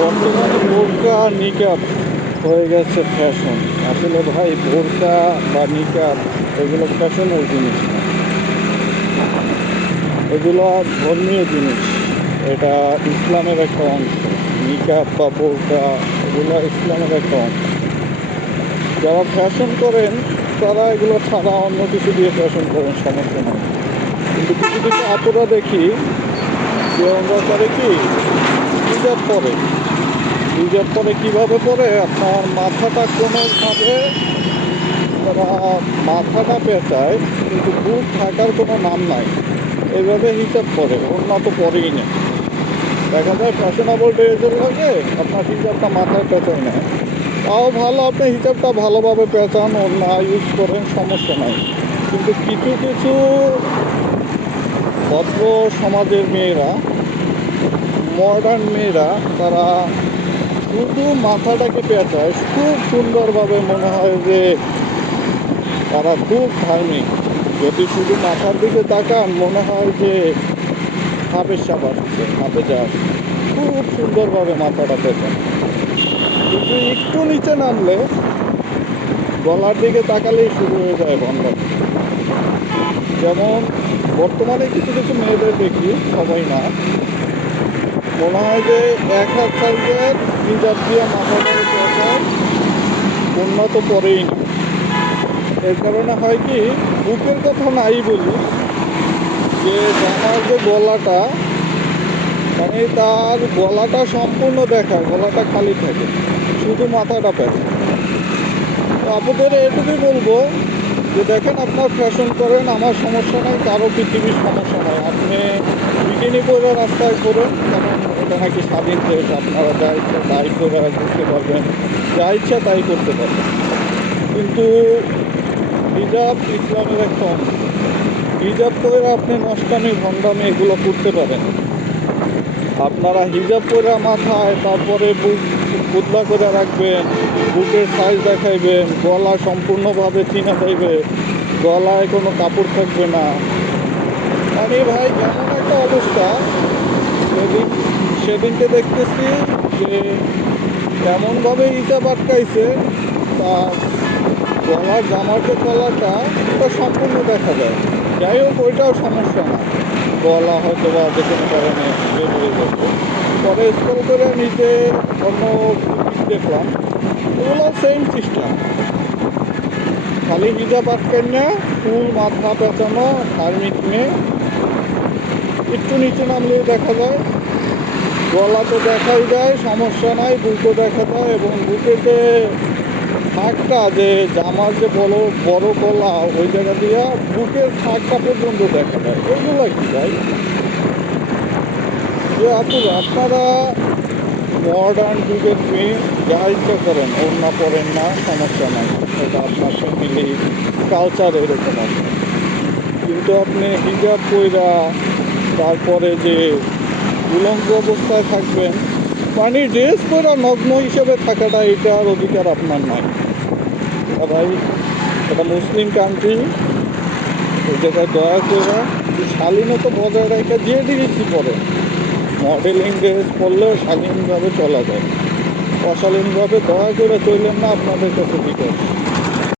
বর্তমানে বোরকা নিকাপ হয়ে গেছে ফ্যাশন আসলে ভাই, বোরকা বা নিকাপ এগুলো ফ্যাশনের জিনিস এগুলো ধর্মীয় জিনিস। এটা ইসলামের একটা অংশ। নিকাপ বা বোরকা, এগুলো ইসলামের একটা অংশ। যারা ফ্যাশন করেন, তারা এগুলো ছাড়া অন্য কিছু দিয়ে ফ্যাশন করেন সমস্যা নেই। কিন্তু কিছু কিছু আপুরা দেখি, যে ওরা করে কি পরে। হিজাব পরে কীভাবে পরে, আপনার মাথাটা কোনোভাবে তারা মাথাটা পেঁচায়, কিন্তু বুক থাকার কোনো নাম নাই। এইভাবে হিসাব করে অন্য তো পরেই না দেখা যায় ফ্যাশনেবল ড্রেসের লাগে আপনার হিসাবটা মাথায় পেঁচায় না তাও ভালো, আপনি হিসাবটা ভালোভাবে পেঁচান অন্য ইউজ করেন, সমস্যা নাই। কিন্তু কিছু কিছু ভদ্র সমাজের মেয়েরা মডার্ন মেয়েরা, তারা শুধু মাথাটাকে পেঁচায় খুব সুন্দরভাবে মনে হয় যে তারা খুব ধার্মিক। যদি শুধু মাথার দিকে তাকান, মনে হয় যে হাফের সাপ আসছে হাফে খুব সুন্দরভাবে মাথাটা পেঁচান। কিন্তু একটু নিচে নামলে গলার দিকে তাকালেই শুরু হয়ে যায় বন্ধ। যেমন বর্তমানে কিছু কিছু মেয়েদের দেখি, সবাই না। মনে হয় যে এক হাত সাইজের হিজাব দিয়ে উন্নত পরেই না। এর কারণে হয় কি, বুকের কথা নাই বলি, যে জামার যে গলাটা মানে তার গলাটা সম্পূর্ণ দেখায় গলাটা খালি থাকে, শুধু মাথাটা পেঁচে তো আপনাদের এটুকুই বলব, যে দেখেন আপনার ফ্যাশন করেন, আমার সমস্যা নাই, কারও পৃথিবীর সমস্যা নয় আপনি বিকিনি পরে রাস্তায় করুন কারণ এটা নাকি স্বাধীন দেশ আপনারা যা ইচ্ছা তাই করে করতে পারবেন, যা ইচ্ছা তাই করতে পারবেন। কিন্তু হিজাব ইসলামের একটা অংশ। হিজাব করে আপনি নষ্টামি, ভণ্ডামি এগুলো করতে পারেন। আপনারা হিজাব করে মাথায়, তারপরে বুক পুতলা করে রাখবেন বুকের সাইজ দেখাইবেন, গলা সম্পূর্ণভাবে চিনা যাইবে গলায় কোনো কাপড় থাকবে না। মানে ভাই এমন একটা অবস্থা। সেদিন, সেদিনকে দেখতেছি যে এমনভাবে হিজাব আটকাইছে তার গলার জামার যে গলাটা ওটা সম্পূর্ণ দেখা যায়। যাই হোক, ওইটাও সমস্যা না। গলা হয়তো বা যে কোনো কারণে বের যাবে পরে স্কুল করে নিজে অন্য দেখলাম, ওগুলো সেম সিস্টেম খালি হিজাব আটকেন না ফুল মাথা পেঁচানো ধার্মিক মেয়ে একটু নিচে নামলেও দেখা যায়। গলা তো দেখাই যায় সমস্যা নাই বুকও দেখা যায় এবং বুকে যে যে জামার যে বড় বড় গলা, ওই জায়গা দিয়ে বুকের ফাঁকটা পর্যন্ত দেখা যায়। ওইগুলো কি ভাই? যে আপু আপনারা মডার্ন যুগের মেয়ে, যা ইচ্ছা করেন অন্য পড়েন না, সমস্যা নাই। এটা আপনার ফ্যামিলি কালচার এরকম আছে। কিন্তু আপনি হিজাব কইরা তারপরে যে উলঙ্গ অবস্থায় থাকবেন মানে ড্রেস পরা নগ্ন হিসেবে থাকাটা এটার অধিকার আপনার নাই ভাই, এটা মুসলিম কান্ট্রি জায়গায় দয়া করে শালীনতা বজায় রেখে যে ডিগ্রি পরে মডেলিং ড্রেস পরলেও শালীনভাবে চলা যায়। অশালীনভাবে দয়া করে চললেন না আপনাদের কাছে আছে